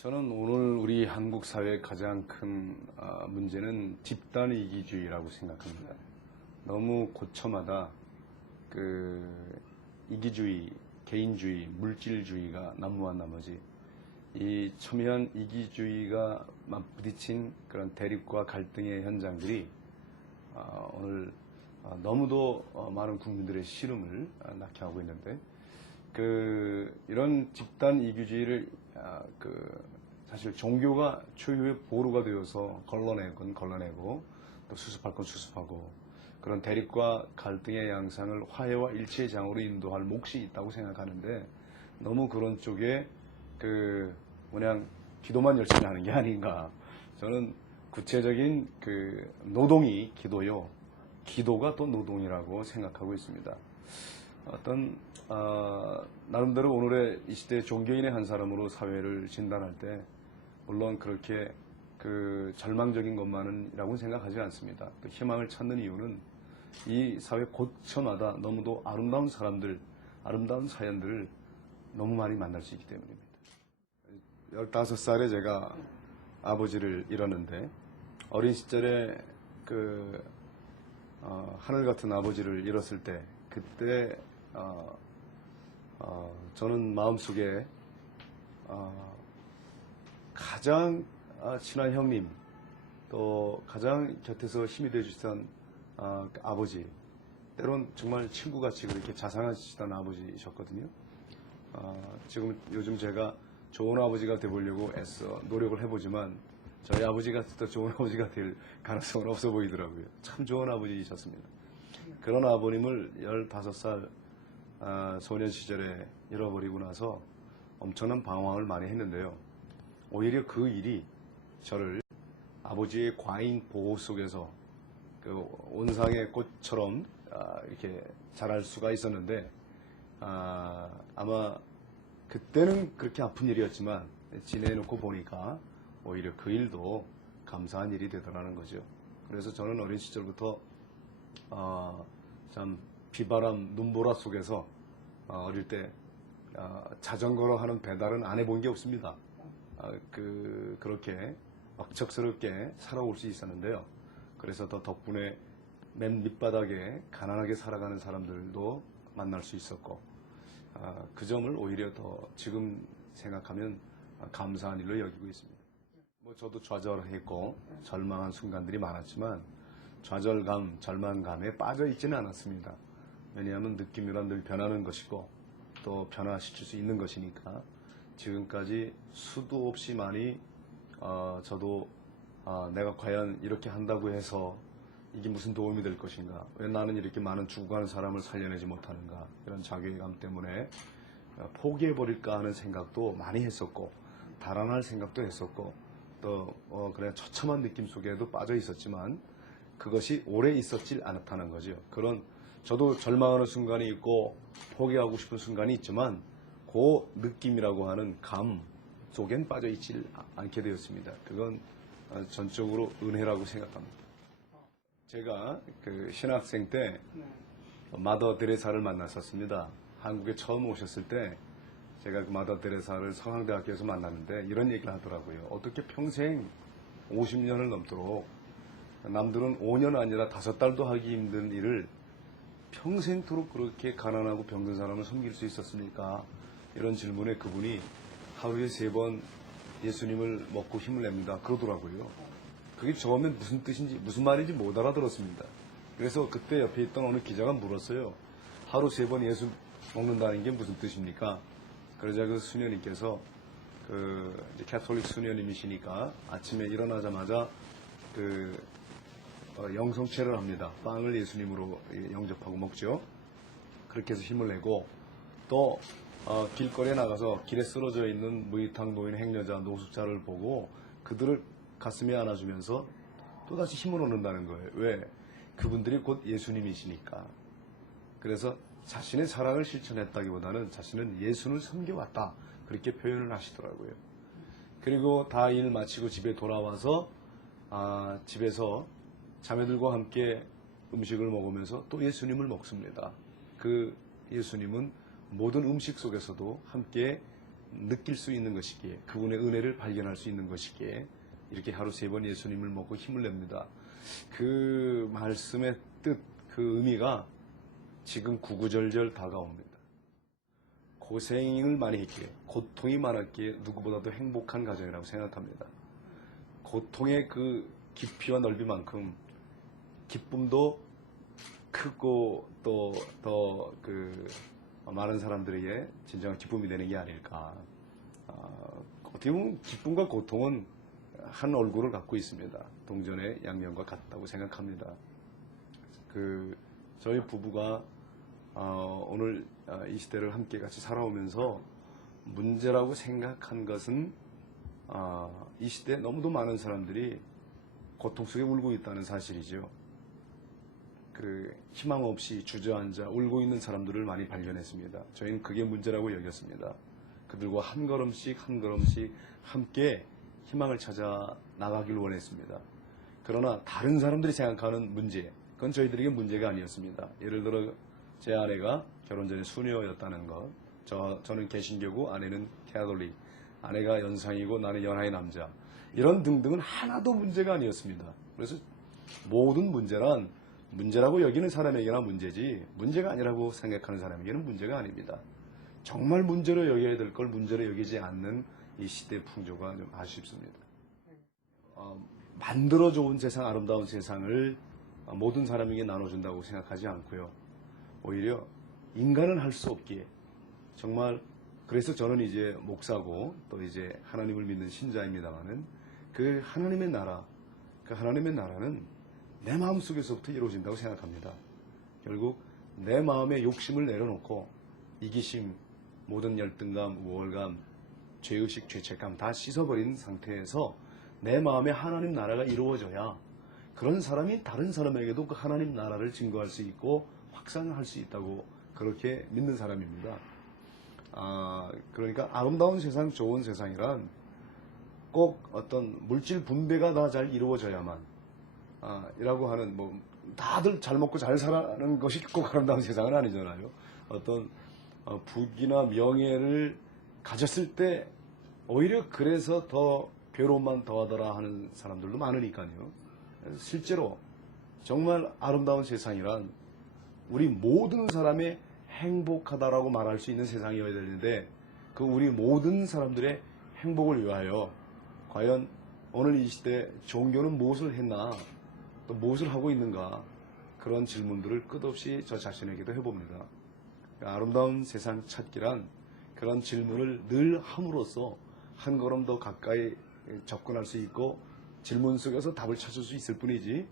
저는 오늘 우리 한국 사회의 가장 큰 문제는 집단 이기주의라고 생각합니다. 너무 고쳐마다 그 이기주의, 개인주의, 물질주의가 난무한 나머지 이 첨예한 이기주의가 맞부딪힌 그런 대립과 갈등의 현장들이 오늘 너무도 많은 국민들의 시름을 낳게 하고 있는데 이런 집단 이기주의를 사실 종교가 초유의 보루가 되어서 걸러내고 또 수습할 건 수습하고 그런 대립과 갈등의 양상을 화해와 일치의 장으로 인도할 몫이 있다고 생각하는데 너무 그런 쪽에 그냥 기도만 열심히 하는 게 아닌가. 저는 구체적인 노동이 기도요, 기도가 또 노동이라고 생각하고 있습니다. 나름대로 오늘의 이 시대 종교인의 한 사람으로 사회를 진단할 때 물론 그렇게 절망적인 것만이라고는 생각하지 않습니다. 또 희망을 찾는 이유는 이 사회 곳마다 너무도 아름다운 사람들, 아름다운 사연들을 너무 많이 만날 수 있기 때문입니다. 15살에 제가 아버지를 잃었는데 어린 시절에 하늘 같은 아버지를 잃었을 때 그때 저는 마음속에 가장 친한 형님 또 가장 곁에서 힘이 되어주시던 아버지, 때론 정말 친구같이 그렇게 자상하시던 아버지셨거든요. 요즘 제가 좋은 아버지가 되보려고 애써 노력을 해보지만 저희 아버지가 더 좋은 아버지가 될 가능성은 없어 보이더라고요. 참 좋은 아버지이셨습니다. 그런 아버님을 15살 소년 시절에 잃어버리고 나서 엄청난 방황을 많이 했는데요. 오히려 그 일이 저를 아버지의 과잉 보호 속에서 온상의 꽃처럼 이렇게 자랄 수가 있었는데 아마 그때는 그렇게 아픈 일이었지만 지내놓고 보니까 오히려 그 일도 감사한 일이 되더라는 거죠. 그래서 저는 어린 시절부터 참 비바람 눈보라 속에서 어릴 때 자전거로 하는 배달은 안 해본 게 없습니다. 그렇게 억척스럽게 살아올 수 있었는데요. 그래서 더 덕분에 맨 밑바닥에 가난하게 살아가는 사람들도 만날 수 있었고 그 점을 오히려 더 지금 생각하면 감사한 일로 여기고 있습니다. 저도 좌절했고 절망한 순간들이 많았지만 좌절감, 절망감에 빠져 있지는 않았습니다. 왜냐하면 느낌이란 늘 변하는 것이고 또 변화시킬 수 있는 것이니까 지금까지 수도 없이 많이 저도 내가 과연 이렇게 한다고 해서 이게 무슨 도움이 될 것인가, 왜 나는 이렇게 많은 죽어가는 사람을 살려내지 못하는가, 이런 자괴감 때문에 포기해버릴까 하는 생각도 많이 했었고 달아날 생각도 했었고 또 그냥 처참한 느낌 속에도 빠져 있었지만 그것이 오래 있었질 않았다는 거죠. 저도 절망하는 순간이 있고 포기하고 싶은 순간이 있지만 그 느낌이라고 하는 감 속엔 빠져 있질 않게 되었습니다. 그건 전적으로 은혜라고 생각합니다. 제가 신학생 때 마더 데레사를 만났었습니다. 한국에 처음 오셨을 때 제가 마더 데레사를 성황대학교에서 만났는데 이런 얘기를 하더라고요. 어떻게 평생 50년을 넘도록 남들은 5년 아니라 5달도 하기 힘든 일을 평생토록 그렇게 가난하고 병든 사람을 섬길 수 있었습니까? 이런 질문에 그분이 하루에 3번 예수님을 먹고 힘을 냅니다. 그러더라고요. 그게 처음엔 무슨 뜻인지, 무슨 말인지 못 알아들었습니다. 그래서 그때 옆에 있던 어느 기자가 물었어요. 하루 3번 예수 먹는다는 게 무슨 뜻입니까? 그러자 그 수녀님께서 이제 캐톨릭 수녀님이시니까 아침에 일어나자마자 영성체를 합니다. 빵을 예수님으로 영접하고 먹죠. 그렇게 해서 힘을 내고 또 길거리에 나가서 길에 쓰러져 있는 무이탁 노인 행여자 노숙자를 보고 그들을 가슴에 안아주면서 또다시 힘을 얻는다는 거예요. 왜? 그분들이 곧 예수님이시니까. 그래서 자신의 사랑을 실천했다기보다는 자신은 예수를 섬겨왔다, 그렇게 표현을 하시더라고요. 그리고 다 일 마치고 집에 돌아와서 집에서 자매들과 함께 음식을 먹으면서 또 예수님을 먹습니다. 그 예수님은 모든 음식 속에서도 함께 느낄 수 있는 것이기에, 그분의 은혜를 발견할 수 있는 것이기에 이렇게 하루 3번 예수님을 먹고 힘을 냅니다. 그 말씀의 뜻, 그 의미가 지금 구구절절 다가옵니다. 고생을 많이 했기에, 고통이 많았기에 누구보다도 행복한 가정이라고 생각합니다. 고통의 그 깊이와 넓이만큼 기쁨도 크고 또 더 그 많은 사람들에게 진정한 기쁨이 되는 게 아닐까. 어떻게 보면 기쁨과 고통은 한 얼굴을 갖고 있습니다. 동전의 양면과 같다고 생각합니다. 저희 부부가 오늘 이 시대를 함께 같이 살아오면서 문제라고 생각한 것은 이 시대에 너무도 많은 사람들이 고통 속에 울고 있다는 사실이죠. 희망 없이 주저앉아 울고 있는 사람들을 많이 발견했습니다. 저희는 그게 문제라고 여겼습니다. 그들과 한 걸음씩 한 걸음씩 함께 희망을 찾아 나가길 원했습니다. 그러나 다른 사람들이 생각하는 문제, 그건 저희들에게 문제가 아니었습니다. 예를 들어 제 아내가 결혼 전에 수녀였다는 것, 저는 개신교고 아내는 캐톨릭, 아내가 연상이고 나는 연하의 남자, 이런 등등은 하나도 문제가 아니었습니다. 그래서 모든 문제란 문제라고 여기는 사람에게나 문제지 문제가 아니라고 생각하는 사람에게는 문제가 아닙니다. 정말 문제로 여겨야 될 걸 문제로 여기지 않는 이 시대 풍조가 좀 아쉽습니다. 만들어 좋은 세상, 아름다운 세상을 모든 사람에게 나눠준다고 생각하지 않고요. 오히려 인간은 할 수 없기에, 정말 그래서 저는 이제 목사고 또 이제 하나님을 믿는 신자입니다만은 그 하나님의 나라, 그 하나님의 나라는 내 마음 속에서부터 이루어진다고 생각합니다. 결국 내 마음의 욕심을 내려놓고 이기심, 모든 열등감, 우월감, 죄의식, 죄책감 다 씻어버린 상태에서 내 마음에 하나님 나라가 이루어져야 그런 사람이 다른 사람에게도 그 하나님 나라를 증거할 수 있고 확산할 수 있다고 그렇게 믿는 사람입니다. 그러니까 아름다운 세상, 좋은 세상이란 꼭 어떤 물질 분배가 다 잘 이루어져야만 이라고 하는, 다들 잘 먹고 잘 살아가는 것이 꼭 아름다운 세상은 아니잖아요. 어떤 부귀나 명예를 가졌을 때 오히려 그래서 더 괴로움만 더하더라 하는 사람들도 많으니까요. 실제로 정말 아름다운 세상이란 우리 모든 사람의 행복하다라고 말할 수 있는 세상이어야 되는데, 그 우리 모든 사람들의 행복을 위하여 과연 오늘 이 시대 종교는 무엇을 했나, 또 무엇을 하고 있는가, 그런 질문들을 끝없이 저 자신에게도 해봅니다. 아름다운 세상 찾기란 그런 질문을 늘 함으로써 한 걸음 더 가까이 접근할 수 있고 질문 속에서 답을 찾을 수 있을 뿐이지,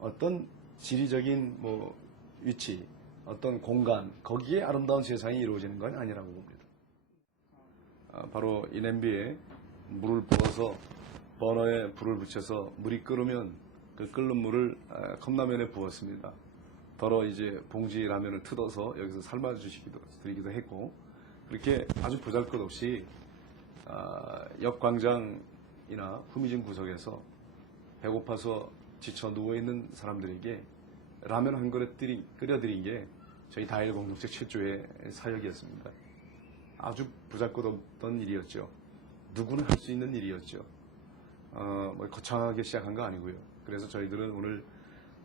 어떤 지리적인 위치, 어떤 공간, 거기에 아름다운 세상이 이루어지는 건 아니라고 봅니다. 바로 이 냄비에 물을 부어서 버너에 불을 붙여서 물이 끓으면 그 끓는 물을 컵라면에 부었습니다. 더러 이제 봉지 라면을 뜯어서 여기서 삶아주시기도 했고, 그렇게 아주 보잘것없이 역 광장이나 후미진 구석에서 배고파서 지쳐 누워있는 사람들에게 라면 한 그릇 끓여드린 게 저희 다일 공동체 최초의 사역이었습니다. 아주 보잘것없던 일이었죠. 누구나 할 수 있는 일이었죠. 거창하게 시작한 거 아니고요. 그래서 저희들은 오늘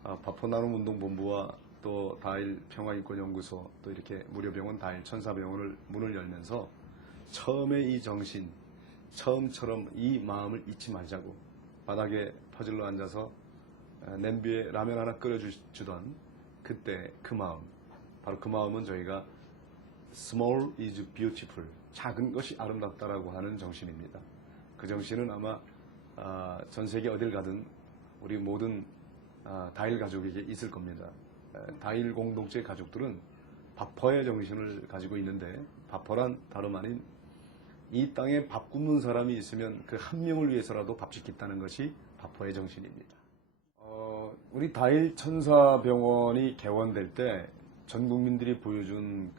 바포나눔운동본부와 또 다일 평화인권연구소, 또 이렇게 무료병원 다일 천사병원을 문을 열면서 처음에 이 정신, 처음처럼 이 마음을 잊지 말자고 바닥에 퍼질러 앉아서 냄비에 라면 하나 끓여주던 그때 그 마음, 바로 그 마음은 저희가 Small is beautiful, 작은 것이 아름답다라고 하는 정신입니다. 그 정신은 아마 전 세계 어딜 가든 우리 모든 다일 가족에게 있을 겁니다. 다일 공동체 가족들은 바퍼의 정신을 가지고 있는데, 바퍼란 다름 아닌 이 땅에 밥 굶는 사람이 있으면 그 한 명을 위해서라도 밥 짓겠다는 것이 바퍼의 정신입니다. 우리 다일 천사병원이 개원될 때 전 국민들이 보여준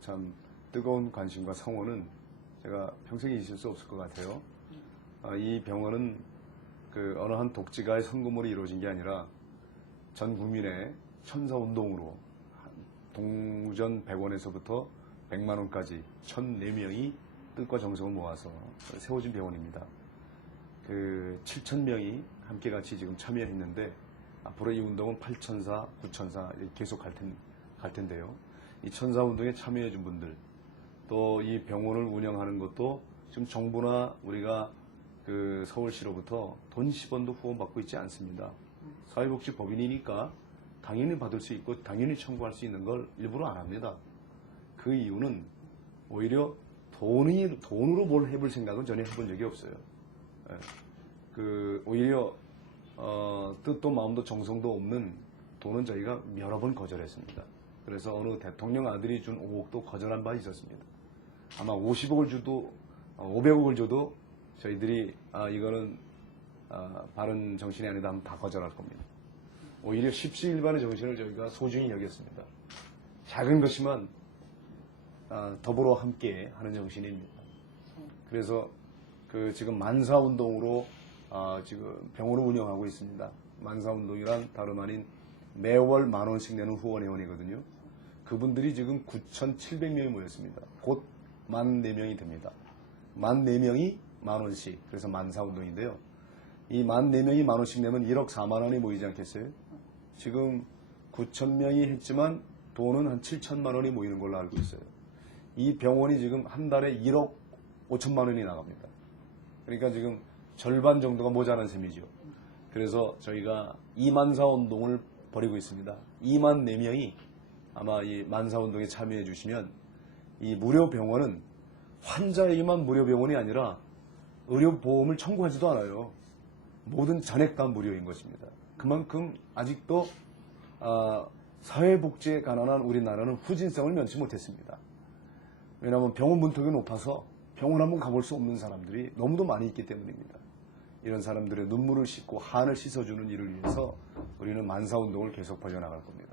참 뜨거운 관심과 성원은 제가 평생에 잊을 수 없을 것 같아요. 이 병원은 어느 한 독지가의 성금으로 이루어진 게 아니라 전 국민의 천사운동으로 동전 100원에서부터 100만 원까지 1,004명이 뜻과 정성을 모아서 세워진 병원입니다. 그 7,000명이 함께 같이 지금 참여했는데 앞으로 이 운동은 8,000사, 9,000사 계속 갈 텐데요. 이 천사 운동에 참여해 준 분들, 또 이 병원을 운영하는 것도 지금 정부나 우리가 그 서울시로부터 돈 10원도 후원받고 있지 않습니다. 사회복지법인이니까 당연히 받을 수 있고 당연히 청구할 수 있는 걸 일부러 안 합니다. 그 이유는 오히려 돈으로 뭘 해볼 생각은 전혀 해본 적이 없어요. 예. 그 오히려 뜻도 마음도 정성도 없는 돈은 저희가 여러 번 거절했습니다. 그래서 어느 대통령 아들이 준 5억도 거절한 바 있었습니다. 아마 50억을 줘도 500억을 줘도 저희들이 이거는 바른 정신이 아니다 하면 다 거절할 겁니다. 오히려 십시일반의 정신을 저희가 소중히 여겼습니다. 작은 것이면 더불어 함께 하는 정신입니다. 그래서 그 지금 만사운동으로 지금 병원을 운영하고 있습니다. 만사운동이란 다름 아닌 매월 10,000원씩 내는 후원회원이거든요. 그분들이 지금 9,700명이 모였습니다. 곧 14,000명이 됩니다. 14,000명이 10,000원씩. 그래서 만사운동인데요. 이 14,000명이 10,000원씩 내면 1억 4만 원이 모이지 않겠어요? 지금 9,000명이 했지만 돈은 한 7천만 원이 모이는 걸로 알고 있어요. 이 병원이 지금 한 달에 1억 5천만 원이 나갑니다. 그러니까 지금 절반 정도가 모자란 셈이죠. 그래서 저희가 이만사운동을 벌이고 있습니다. 24,000명이 아마 이 만사운동에 참여해 주시면 이 무료병원은 환자에게만 무료병원이 아니라 의료보험을 청구하지도 않아요. 모든 전액 다 무료인 것입니다. 그만큼 아직도 사회복지에 관한 우리나라는 후진성을 면치 못했습니다. 왜냐하면 병원 문턱이 높아서 병원 한번 가볼 수 없는 사람들이 너무도 많이 있기 때문입니다. 이런 사람들의 눈물을 씻고 한을 씻어주는 일을 위해서 우리는 만사운동을 계속 벌여나갈 겁니다.